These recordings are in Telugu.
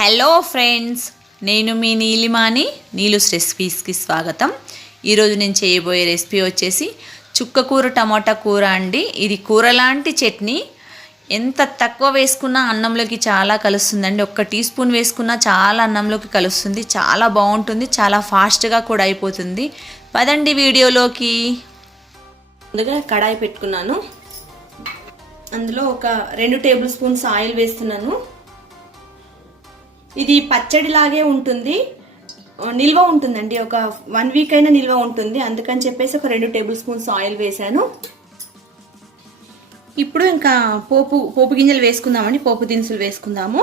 హలో ఫ్రెండ్స్, నేను మీ నీలిమాని. నీలుస్ రెసిపీస్కి స్వాగతం. ఈరోజు నేను చేయబోయే రెసిపీ వచ్చేసి చుక్కకూర టమాటా కూర అండి. ఇది కూర లాంటి చట్నీ. ఎంత తక్కువ వేసుకున్నా అన్నంలోకి చాలా కలుస్తుందండి. 1 టీ స్పూన్ వేసుకున్నా చాలా అన్నంలోకి కలుస్తుంది. చాలా బాగుంటుంది, చాలా ఫాస్ట్గా కూడా అయిపోతుంది. పదండి వీడియోలోకి. ముందుగా కడాయి పెట్టుకున్నాను. అందులో ఒక 2 టేబుల్ స్పూన్స్ ఆయిల్ వేస్తున్నాను. ఇది పచ్చడిలాగే ఉంటుంది, నిల్వ ఉంటుందండి. ఒక 1 వీక్ అయినా నిల్వ ఉంటుంది. అందుకని చెప్పేసి ఒక 2 టేబుల్ స్పూన్స్ ఆయిల్ వేసాను. ఇప్పుడు ఇంకా పోపు గింజలు వేసుకుందామండి. పోపు దినుసులు వేసుకుందాము.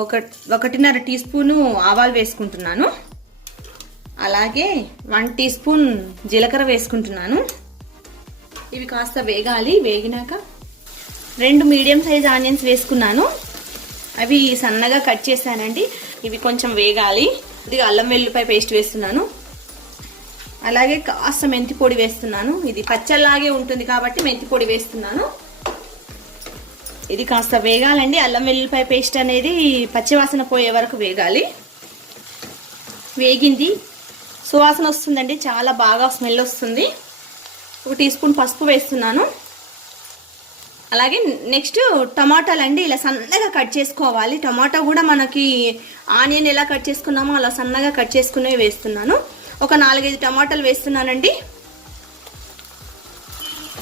1.5 టీ స్పూను ఆవాలు వేసుకుంటున్నాను. అలాగే 1 టీ స్పూన్ జీలకర్ర వేసుకుంటున్నాను. ఇవి కాస్త వేగాలి. వేగినాక 2 మీడియం సైజ్ ఆనియన్స్ వేసుకున్నాను. అవి సన్నగా కట్ చేశానండి. ఇవి కొంచెం వేగాలి. ఇది అల్లం వెల్లుల్లిపాయ పేస్ట్ వేస్తున్నాను. అలాగే కాస్త మెంతి పొడి వేస్తున్నాను. ఇది పచ్చళ్ళలాగే ఉంటుంది కాబట్టి మెంతి పొడి వేస్తున్నాను. ఇది కాస్త వేగాలండి. అల్లం వెల్లుల్లిపాయ పేస్ట్ అనేది పచ్చివాసన పోయే వరకు వేగాలి. వేగింది, సువాసన వస్తుందండి. చాలా బాగా స్మెల్ వస్తుంది. 1 టీ స్పూన్ పసుపు వేస్తున్నాను. అలాగే నెక్స్ట్ టమాటాలు అండి. ఇలా సన్నగా కట్ చేసుకోవాలి. టమాటా కూడా మనకి ఆనియన్ ఎలా కట్ చేసుకున్నామో అలా సన్నగా కట్ చేసుకునే వేస్తున్నాను. ఒక 4-5 టమాటాలు వేస్తున్నానండి.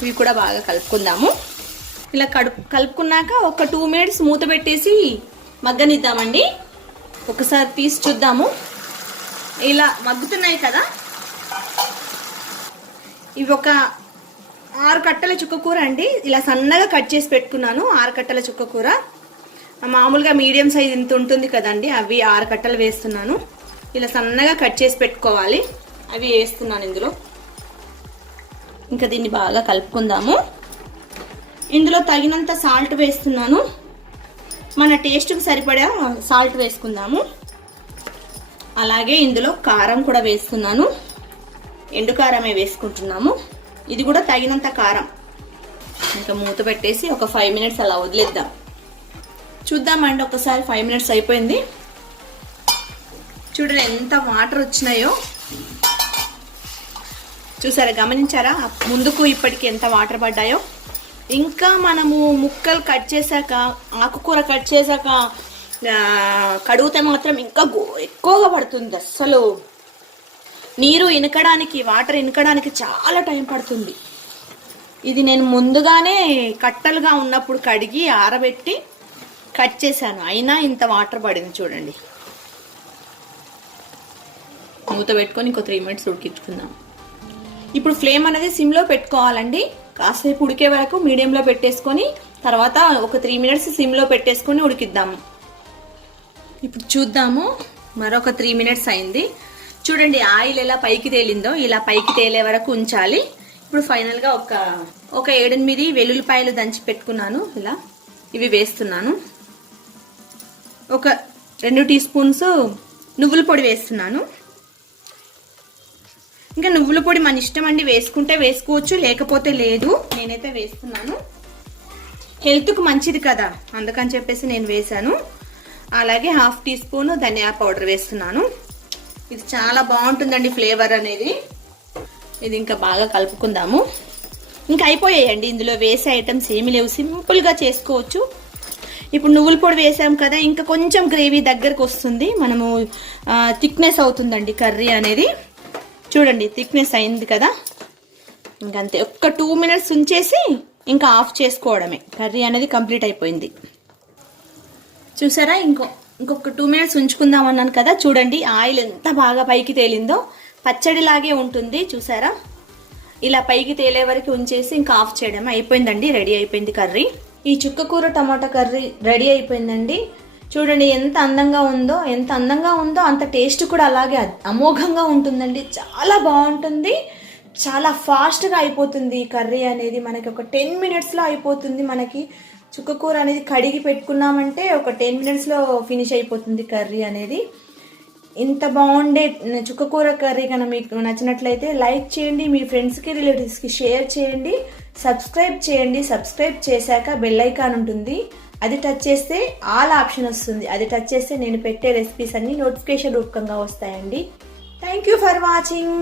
ఇవి కూడా బాగా కలుపుకుందాము. ఇలా కలుపుకున్నాక ఒక 2 మినిట్స్ మూత పెట్టేసి మగ్గనిద్దామండి. ఒకసారి తీసి చూద్దాము. ఇలా మగ్గుతున్నాయి కదా. ఇవి ఒక 6 కట్టల చుక్కకూర అండి. ఇలా సన్నగా కట్ చేసి పెట్టుకున్నాను. 6 కట్టల చుక్కకూర. మామూలుగా మీడియం సైజ్ ఇంత ఉంటుంది కదండి, అవి 6 కట్టలు వేస్తున్నాను. ఇలా సన్నగా కట్ చేసి పెట్టుకోవాలి. అవి వేస్తున్నాను ఇందులో. ఇంకా దీన్ని బాగా కలుపుకుందాము. ఇందులో తగినంత సాల్ట్ వేస్తున్నాను. మన టేస్ట్కి సరిపడా సాల్ట్ వేసుకుందాము. అలాగే ఇందులో కారం కూడా వేస్తున్నాను. ఎండు కారమే వేసుకుంటున్నాము. ఇది కూడా తగినంత కారం. ఇంకా మూత పెట్టేసి ఒక 5 మినిట్స్ అలా వదిలేద్దాం. చూద్దామండి ఒకసారి. 5 మినిట్స్ అయిపోయింది. చూడండి ఎంత వాటర్ వచ్చినాయో. చూసారా, గమనించారా? ముందుకు ఇప్పటికి ఎంత వాటర్ పడ్డాయో. ఇంకా మనము ముక్కలు కట్ చేశాక, ఆకుకూర కట్ చేశాక కడిగితే మాత్రం ఇంకా ఎక్కువగా పడుతుంది. అస్సలు నీరు ఇనకడానికి, వాటర్ ఇనకడానికి చాలా టైం పడుతుంది. ఇది నేను ముందుగానే కట్టలుగా ఉన్నప్పుడు కడిగి ఆరబెట్టి కట్ చేశాను. అయినా ఇంత వాటర్ పడింది చూడండి. మూత పెట్టుకొని ఇంకో 3 మినిట్స్ ఉడికించుకుందాం. ఇప్పుడు ఫ్లేమ్ అనేది సిమ్లో పెట్టుకోవాలండి. కాసేపు ఉడికే వరకు మీడియంలో పెట్టేసుకొని తర్వాత ఒక 3 మినిట్స్ సిమ్లో పెట్టేసుకొని ఉడికిద్దాము. ఇప్పుడు చూద్దాము. మరొక 3 మినిట్స్ అయింది. చూడండి ఆయిల్ ఎలా పైకి తేలిందో. ఇలా పైకి తేలే వరకు ఉంచాలి. ఇప్పుడు ఫైనల్గా ఒక 7-8 వెల్లుల్లిపాయలు దంచి పెట్టుకున్నాను. ఇలా ఇవి వేస్తున్నాను. ఒక 2 టీ స్పూన్స్ నువ్వుల పొడి వేస్తున్నాను. ఇంకా నువ్వుల పొడి మన ఇష్టం అండి. వేసుకుంటే వేసుకోవచ్చు, లేకపోతే లేదు. నేనైతే వేస్తున్నాను. హెల్త్కు మంచిది కదా, అందుకని చెప్పేసి నేను వేసాను. అలాగే 1/2 టీ స్పూన్ ధనియా పౌడర్ వేస్తున్నాను. ఇది చాలా బాగుంటుందండి ఫ్లేవర్ అనేది. ఇది ఇంకా బాగా కలుపుకుందాము. ఇంకా అయిపోయాయండి. ఇందులో వేసే ఐటమ్స్ ఏమీ లేవు. సింపుల్గా చేసుకోవచ్చు. ఇప్పుడు నువ్వుల పొడి వేసాం కదా, ఇంకా కొంచెం గ్రేవీ దగ్గరకు వస్తుంది. మనము థిక్నెస్ అవుతుందండి కర్రీ అనేది. చూడండి థిక్నెస్ అయింది కదా. ఇంకంతే. ఒక్క 2 మినిట్స్ ఉంచేసి ఇంకా ఆఫ్ చేసుకోవడమే. కర్రీ అనేది కంప్లీట్ అయిపోయింది. చూసారా? ఇంకొక 2 మినిట్స్ ఉంచుకుందాం అన్నాను కదా. చూడండి ఆయిల్ ఎంత బాగా పైకి తేలిందో. పచ్చడిలాగే ఉంటుంది. చూసారా? ఇలా పైకి తేలే వరకు ఉంచేసి ఇంకా ఆఫ్ చేయడం అయిపోయిందండి. రెడీ అయిపోయింది కర్రీ. ఈ చుక్కకూర టమాటా కర్రీ రెడీ అయిపోయిందండి. చూడండి ఎంత అందంగా ఉందో. ఎంత అందంగా ఉందో అంత టేస్ట్ కూడా అలాగే అమోఘంగా ఉంటుందండి. చాలా బాగుంటుంది. చాలా ఫాస్ట్గా అయిపోతుంది ఈ కర్రీ అనేది. మనకి ఒక 10 మినిట్స్లో అయిపోతుంది. మనకి చుక్కకూర అనేది కడిగి పెట్టుకున్నామంటే ఒక 10 మినిట్స్లో ఫినిష్ అయిపోతుంది కర్రీ అనేది. ఇంత బాగుండే చుక్కకూర కర్రీ కనుక మీకు నచ్చినట్లయితే లైక్ చేయండి, మీ ఫ్రెండ్స్కి రిలేటివ్స్కి షేర్ చేయండి, సబ్స్క్రైబ్ చేయండి. సబ్స్క్రైబ్ చేశాక బెల్ ఐకాన్ ఉంటుంది, అది టచ్ చేస్తే ఆల్ ఆప్షన్ వస్తుంది. అది టచ్ చేస్తే నేను పెట్టే రెసిపీస్ అన్ని నోటిఫికేషన్ రూపకంగా వస్తాయండి. Thank you for watching.